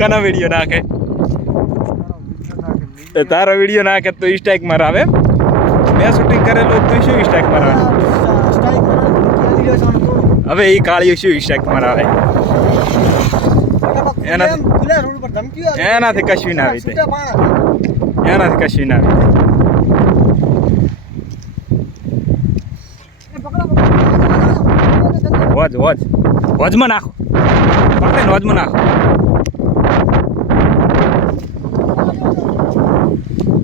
કનો video નાખે તારો video નાખે તો સ્ટ્રાઇક માર આવે મેં શૂટિંગ કરેલું તું શું સ્ટ્રાઇક માર આવે હવે એ કાળિયો શું સ્ટ્રાઇક માર આવે એનાથી કશું ના આવી એનાથી કશું ના આવી વોજ વોજ વોજમાં નાખો પકડીને વોજમાં નાખો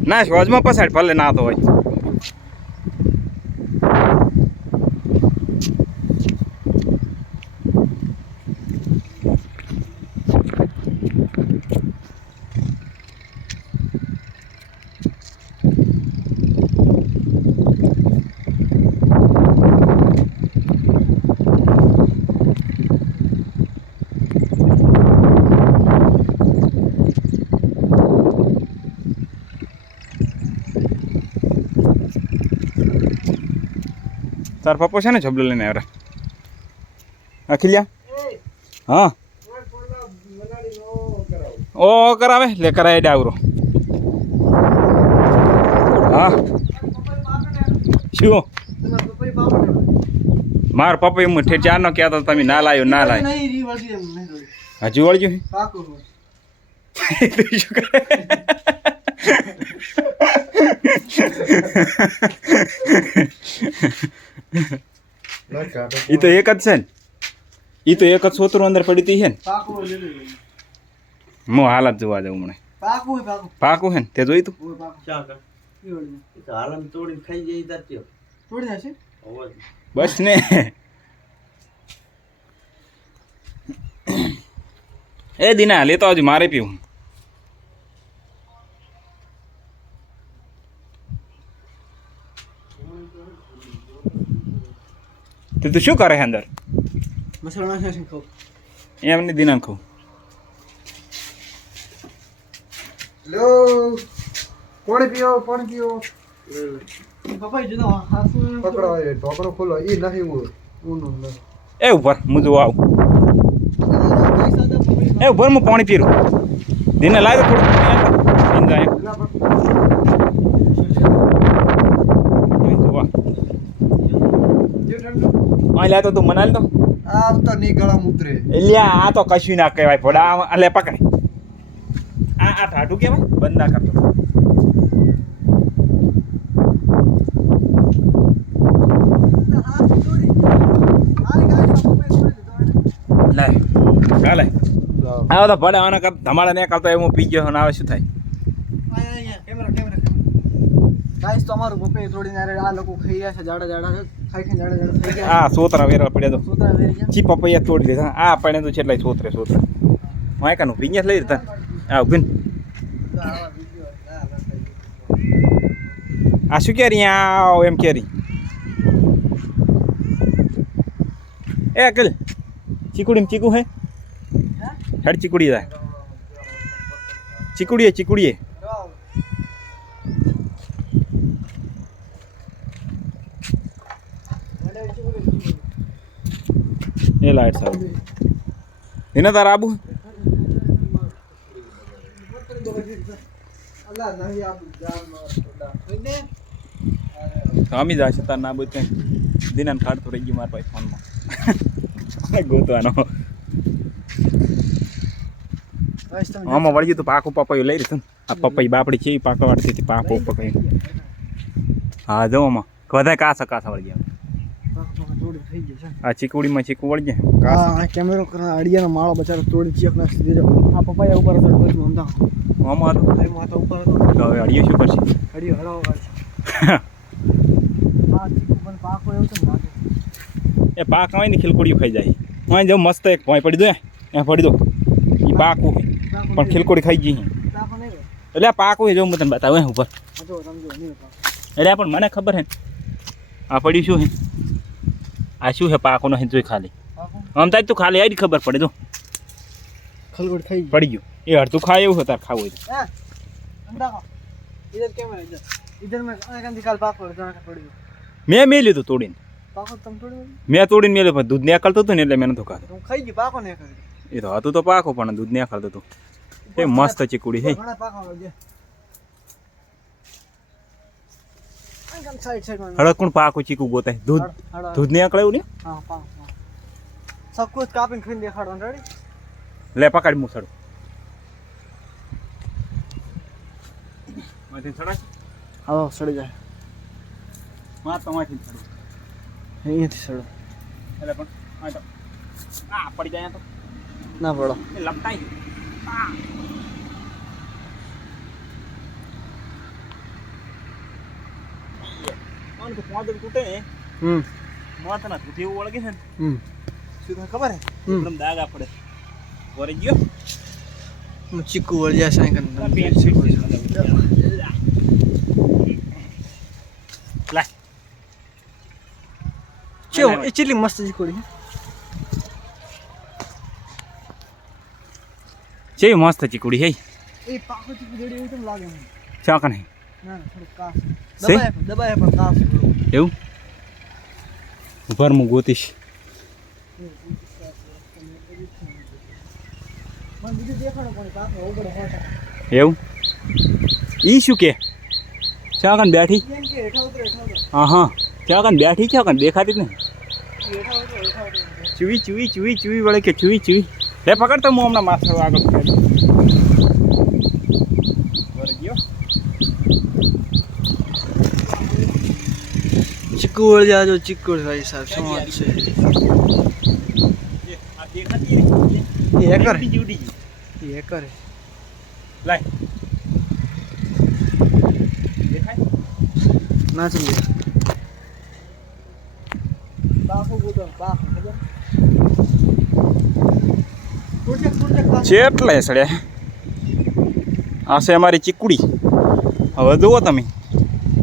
ના વોજમાં પસાડ ભલે ના તો હોય તાર પપ્પો છે ને ઝબલો લઈને આવ્યા અખિલ્યા હા ઓ કરાવે લે કરાય ડાવરો હા શું માર પપ્પા એમ ઠેર ચાર નો કહેતો તમે ના લાવ્યો ના લાવ્યો હજુ વળ્યું શું કરે ઈ તો એક જ છે ને ઈ તો એક જ સોતરું અંદર પડી હતી છે ને હું હાલત જોવા જાઉં મને પાકું છે ને તે જોઈ તું બસ ને એ દીના લેતો આવજો મારે પીવું તું શું કરે અંદર મસાલા નાખે ખાવ એમ નહીં દિનાન ખાવ લો પાણી પીઓ પપ્પા જો હાસુ પકડો એ ઢોકળો ખોલો ઈ નહીં ઊનું એ ઉપર હું જો આવ એ ઉપર હું પાણી પીરું દિને લાવ થોડું જાય લા તો તું મનાલ તો આ તો ની ગળા મુતરે એલિયા આ તો કશું ના કહેવાય ભોડા અલે પકડ આ ઠાઠું કહેવાય બંધ ના કરતો લે ચાલે આવો તો ભડે આના કર ધમાડા ને કરતો એમ પી ગયો ને આવે શું થાય કેમેરા ગાઈસ તો અમારું પપ્પે થોડીને આ લોકો ખાઈ રહ્યા છે જાડા જાડા ખાઈ જાડા જાડા થઈ ગયા આ સોતરા વેરા પડ્યા તો સોતરા વેરી ગયા ચી પપૈયા તોડી દીધા આ પડે તો છેટલાય સોતરા માયકાનું ભીંગ્યા લઈ દીધા આ ઉભીન આ શું કેરી આવ એમ કેરી એ અકલ ચીકુડી ચીકુ હે હેડ ચીકુડી જાય ચીકુડીએ એ લાઈટ સાહેબ એને તાર આબુ અમી જાય છે તાર ના બોલ કઈ દિનાન કાઢતો રહી ગયું મારા ભાઈ ફોનમાં ગોતવાનો આમાં વળી ગયું તો પાકું પપૈયું લઈ રહ્યું આ પપૈ બાપડી છે એ પાકા વાળતી હતી પાકો પપૈયું હા જો આમાં બધા કાસા વળી ગયા આ ચીકુડીમાં ચીકુ વળી જાય આ કેમેરો અડિયાનો માળો બચારો તોડી ચેક નાખી દેજો આ પપૈયા ઉપર હતો પછી મમતા આમાં હતો માથા ઉપર હતો હવે અડિયો શું કરશે અડિયો હળાવો કરશે આ ચીકુ પણ પાકો એવું છે ને એ પાક હોય ને ખીલકોડીઓ ખાઈ જાય અહીં જો મસ્ત એક ભોંય પડી દો એ પડી દો એ પાકું પણ ખીલકોડી ખાઈ ગઈ એટલે આ પાકું જો હું તને બતાવું ઉપર એટલે પણ મને ખબર હે આ પડ્યું શું હે આ શું હે પાકો નહીં જોઈ ખાલી આમ થાય તું ખાલી આવી ખબર પડે જો ખલગોડ થઈ પડી ગયું એ અડધું ખાય એવું તાર ખાવું હોય इधर कैमरा इधर मैं आने निकाल पाक पड़ जाना पड़ गया મેં લીધું તોડીને पाको तुम तोड़ મેં તોડીને મેં લીધું દૂધ નીકળતું હતું ને એટલે મેં નતું ખાતું तुम खाई पाको नहीं कर એ તો હતું તો પાકો પણ દૂધ નીકળતું હતું એ મસ્ત ચીકુડી હે ઘણા પાકવા દે અંકલ સાઈડ માં હળકુણ પાકું ચીકુ ગોતાય દૂધ દૂધ ને આકળ્યું ને હા પાક सब कुछ कापिंग खरीद देखाડવાનું રેડી લે પકડ મુસડ માથે ચડા હા સડી જાય માં તમાથી ચડો અહીંયાથી સડો એટલે પણ આ તો આ પડી જાય તો ના પડો એ લપટાઈ આ કોણ તો પોદળ તૂટે માથાના તૂટે એવું વળગે છે ને શું તને ખબર હે એકદમ દાગા પડે વળી ગયો ચીકુ વળી જાય સાયકલ લાય ચેવ એ ચીલી મસ્ત ચીકુડી છે મસ્ત ચીકુડી હે એ પાકો ચીકુ જડી એવું તો લાગે મને ચા કને ના થોડું કાસ સે? દબાય પણ કાસ એવું ઉપર હું ગોતીશ મને બીજું દેખાડો પણ પાકો ઉગડે હોતા એવું ઈ શું કે ચા કને બેઠી એમ કે હેઠા ઉતરે હા હા ચા કને બેઠી ચા કને દેખાતી જ નહીં હેઠા ઉતરે ચુવી ચુવી ચુવી ચુવી વળે કે ચુવી ચુવી લે પકડ તો હું હમણાં માથા આગળ વળી ગયો ચીકુ વળી જાજો ચીકુ ભાઈ સાહેબ શું વાત છે આ દેખાતી એ એકર બીજી ઉડી ગઈ એ એકર લાય દેખાય ના ચલી બાફુ ગુડો બાફ ખબર ચેટલે સડ્યા આ છે અમારી ચીકુડી હવે જુઓ તમે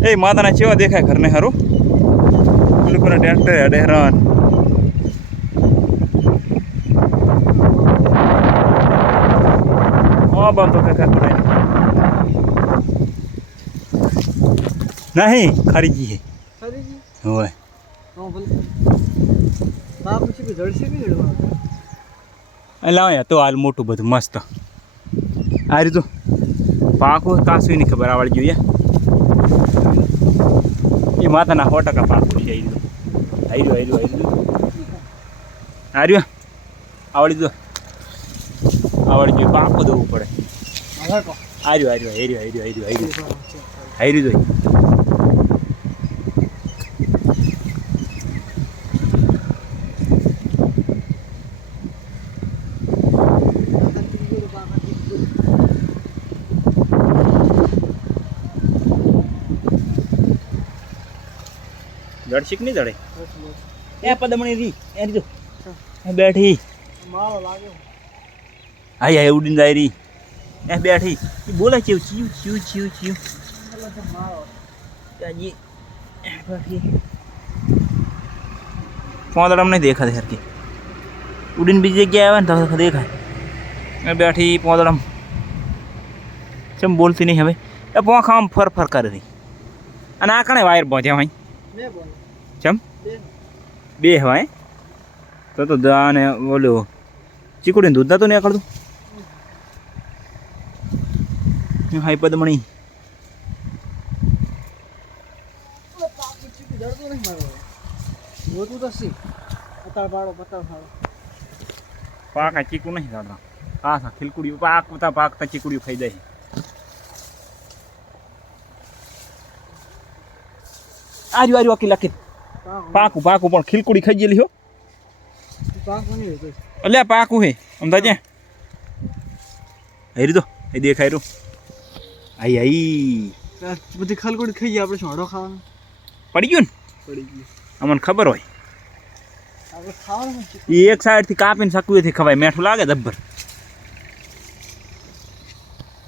એ માતાના ચેવા દેખાય ઘરને હારું પેલું ટ્રેક્ટર હેડેરાન બાપ તો કાકા નહીં ખરીજી હે ખરીજી હોય નો ભલે બાપ પછી કે જડશે કે જડવા લાવ્યા તો હાલ મોટું બધું મસ્ત આ રીતું પાકું કાસું નહીં ખબર આવડી જોઈએ એ માતાના 100% પાકું છે આર્યું આવડી દો આવડી જોઈએ પાકું દેવું પડે હવે કો આર્યું જોઈએ જડશીક નહીં જડે એ પદમણી રી એ રીતો બેઠી મારો લાગ્યો હાય ઉડીને જાય રી એ બેઠી એ બોલે ચીવ ચીવ ચીવ ચીવ ચીવ એટલે મારો ત્યાંજી બેઠી પોદળમ નહીં દેખાતી સરખી ઉડીને બીજી જગ્યાએ આવે ને તો દેખાય એ બેઠી પોદળમ ચમ બોલતી નહીં હવે એ પોખ આમ ફર કરે રહી અને આ કણે વાયર પહોંચ્યા ભાઈ મે બોલ ચમ બે બે હવાય તો દાને બોલો ચીકુડીને દૂધ નતું નીકળતું હાઈ પદમણી પાકી ચીકુ જડતો નહીં મારો ગોતું તો સી પતાળ પાડો પાકા ચીકુ નહીં દાડતા હા ખીલકુડીઓ પાકતા ચીકુડીઓ ખાઈ જાય આર્યું આકી લખી પાકું પણ ખીલકુડી ખાઈ ગયેલી હો પાક નહીં હતો એટલે પાકું હે અમદાજે હેરી દો એ દેખાય રહ્યું આઈ બધી ખલકોડી ખાઈ ગયા આપણે છોડો ખાવાનું પડી ગયું ને પડી ગયું અમને ખબર હોય આપણે ખાવાનું એ એક સાઈડથી કાપીને સકુએથી ખવાય મેઠું લાગે જબ્બર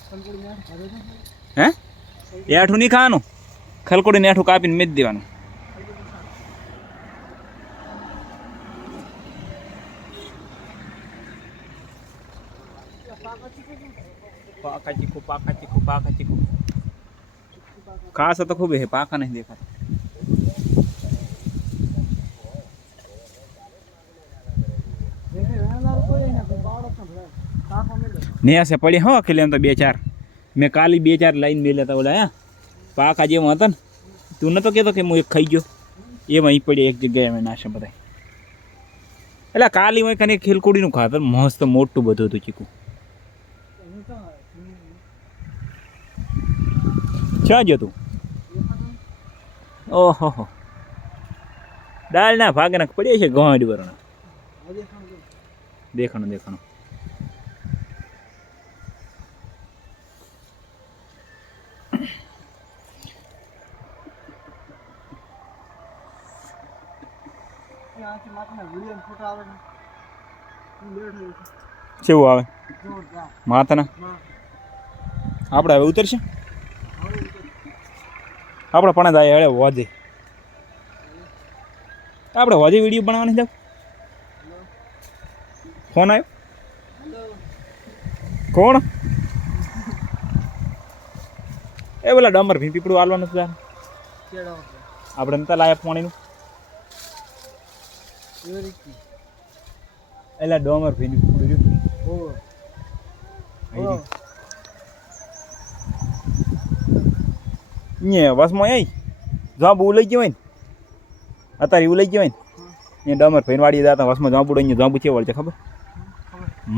ખલકોડી ને ખાધો તો હે એઠું નહીં ખાવાનું ખલકોડીને એઠું કાપીને મેં જ દેવાનું પાકા ચીકુ ખાસ તો ખૂબ હે પાકા નહીં દેખાતા ને હશે પડી હા ખેલે એમ તો 2-4 મેં કાલી 2-4 લાઈન મેલ્યા હતા ઓલા પાકા જેવા હતા ને તું નતો કહેતો કે હું એક ખાઈ ગયો એમાં અહીં પડી એક જગ્યાએ અમે નાશે બધા એટલે કાલી હોય કને ખીલકોડીનું ખાતર મસ્ત મોટું બધું હતું ચીકુ ક્યાં ગયો તું ઓહો દાળના ભાગના પડ્યા છે ગાંડી વરના દેખાણું દેખાણું કેવું આવે માતાના આપણે હવે ઉતરશે આપણે પણ જાય હળે વધે આપણે વધે વિડીયો બનાવવાની જાવ ફોન આવ્યો કોણ એ બોલા ડમર ભી પીપળું હાલવાનું છે આપણે નતા લાયા પાણીનું એલા ડોમર ભી પીપળું બસમાં આવી જાંબુ લઈ ગયો હોય ને અત્યારે એવું લઈ ગયો હોય ને એ ડમર ભાઈ વાડી જતા વસમાં જાંબુ અહીંયા જાંબુ છે વળશે ખબર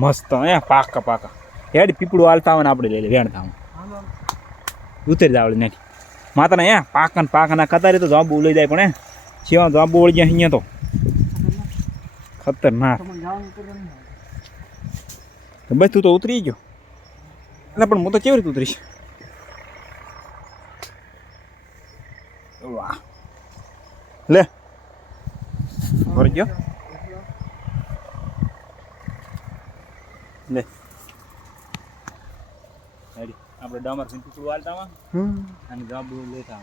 મસ્ત પાકા પાકા હેડ પીપળું હાલતા હોય ને આપણે લઈ લે વેણતા હોય ઉતરી જાય આવડે નાખી માતાને પાકા ને પાકા ના કતારે તો જાંબુ લઈ જાય પણ સેવા જાંબુ વળી જાય અહીંયા તો ખતરનાક બસ તું તો ઉતરી ગયો એટલે પણ હું તો કેવી રીતે ઉતરીશ વાહ લે ભરી ગયો લે આપણે ડમર પીપળું હાલતા અને જાંબુ લેતા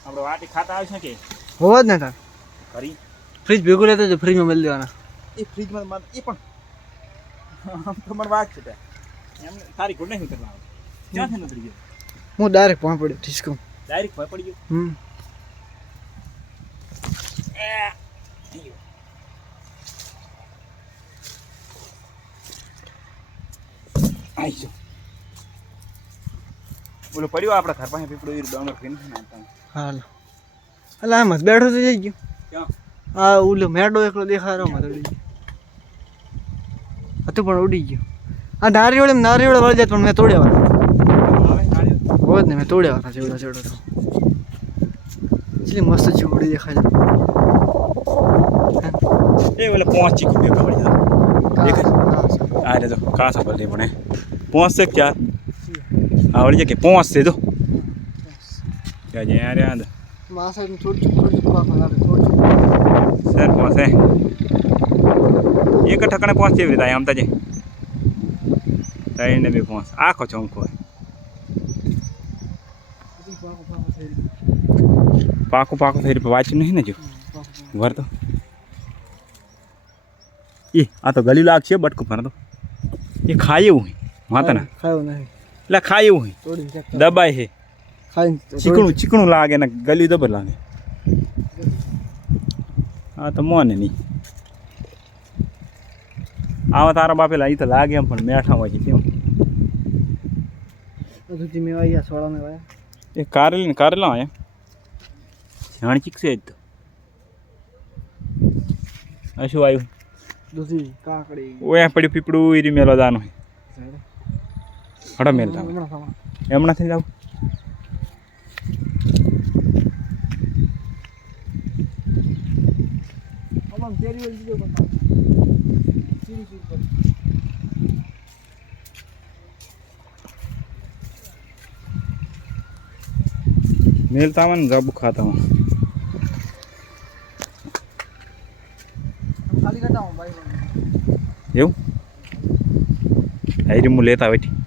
આપણે વાટી ખાતા આવશે કે હોવા જ ને તાર ફરી ફ્રીજ ભેગું લેતો તો ફ્રીજમાં મળી દેવાના એ ફ્રીજમાં એ પણ આમ તો મને વાત છે એમ તારી ઘોડ નહીં ઉતરવા આવે ક્યાંથી ઉતરી ગયો હું ડાયરેક્ટ પહોંચ પડ્યો ઠીક ડાયરેક્ટ ભય પડી ગયો આઈજો બોલો પડ્યો આપણા ઘર પાસે પીપળો ડોનર ફીન હાલ એટલે આમ જ બેઠો તો જઈ ગયો ક્યાં આ ઓલો મેડો એકલો દેખાડો માં ઉડી ગયો હતું પણ ઉડી ગયો આ નારિયોળે વળી જાય પણ મેં તોડ્યા હોય જ ને મેં તોડ્યા હતા જેવડો તો એટલી મસ્ત ચીકુડી દેખાય એ ઓલે પહોંચી ગયું ખબર છે દેખાય આ રે જો કાસા પર દે પણ પહોંચશે ક્યાં આવડી જાય કે પહોંચશે તો ક્યાં જાય યાર યાદ માસા થોડું પાક લાગે થોડું સર પહોંચે એક ઠકાણે પહોંચે એવી રીતે આમ તાજે તાઈને બી પહોંચ આખો ચોંકો પાકું થઈ રહ્યું વાંચ્યું નહીં ને જો ભર તો એ આ તો ગલી લાગશે બટકું ભર તો એ ખાય એવું હોય માતાના ખાયું નહીં એટલે ખાય એવું હોય દબાય છે ચીકણું લાગે ને ગલી દબર લાગે હા તો મોને નહીં આવા તારા બાપેલા એ તો લાગે એમ પણ મેઠા હોય છે કેમ મેં આવ્યા સોળા મેં આવ્યા એ કારેલા આયા જાણ ચીકશે જ તો આ શું આવ્યું દૂધી કાકડી ઓયા પડ્યું પીપળું ઈરી મેલો દાનો હડા મેલતા એમણાથી જાવ મેલતા ને જાબુ ખાતા એવું હારી હું લેતા બેઠી